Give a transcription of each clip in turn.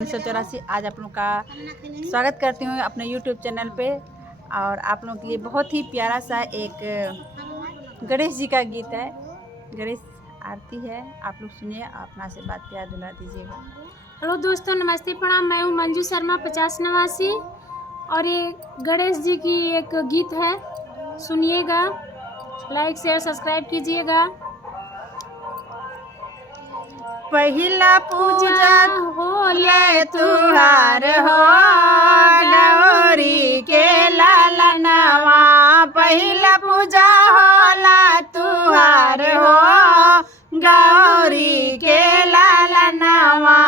1984। आज आप लोग का स्वागत करती हूँ अपने YouTube चैनल पे। और आप लोगों के लिए बहुत ही प्यारा सा एक गणेश जी का गीत है, गणेश आरती है। आप लोग सुनिए, अपना से बात प्यार दुला दीजिएगा। हेलो दोस्तों, नमस्ते प्रणाम। मैं हूँ मंजू शर्मा 50 नवासी और ये गणेश जी की एक गीत है, सुनिएगा। लाइक शेयर सब्सक्राइब कीजिएगा। पहिला पूजा होले तुहार हो गौरी के लालनवा, पहिला पूजा होला तुहार हो गौरी के लालनवा।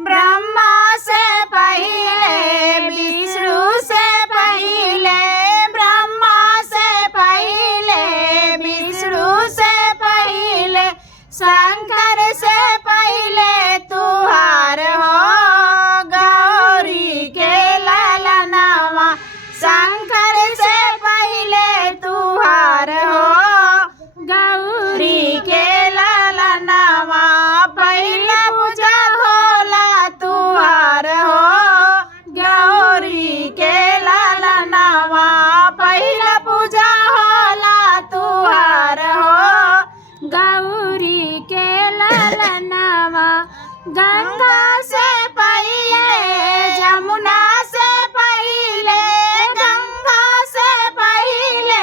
ब्रह्मा से पहिले विष्णु से पहिले, ब्रह्मा से पहिले विष्णु से पहिले, शंकर से पहिले तुहार हो गौरी के लालनवा। शंकर से पहिले तुहार हो गौरी के लालनवा। पहिला पूजा होला तुहार हो गौरी के लालनवा, पहिला पूजा होला तुहार हो गौरी के लालनवा। गंगा से पहिले जमुना से पहिले, गंगा से पहिले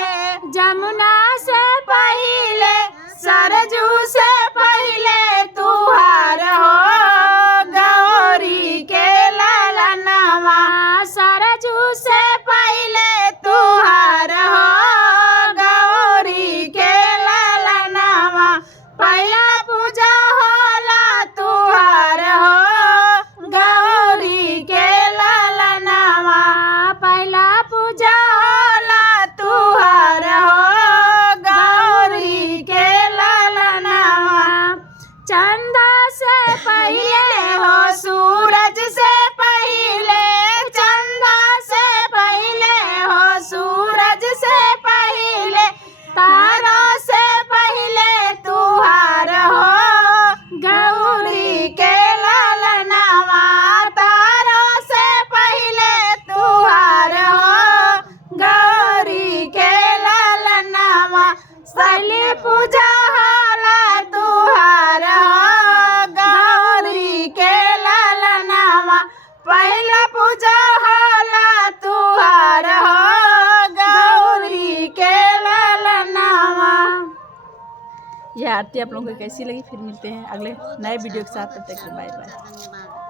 जमुना से पहिले, सरजू से पहिले तुहार हो गौरी के लालनवा। सरजू से पहिले तुहार हो गौरी के लालनवा। पहिला पूजा होला तुहार हो गौरी के लालनवा, पहला पूजा होला तुहार हो गौरी के लालनवा। चंदा से पहिले हो सूरज से पहिले, चंदा से पहिले हो सूरज से पहिले, तारा से पहिले तुहार हो गौरी के लालनवा। तारा से पहिले तुहार हो गौरी के लालनवा। शैली पूजा होला तुहार हो गौरी के लालनवा, पहिला पूजा होला तुहार हो गौरी के लालनवा। यह आरती आप लोगों को कैसी लगी, फिर मिलते हैं अगले नए वीडियो के साथ। तब तक बाय बाय।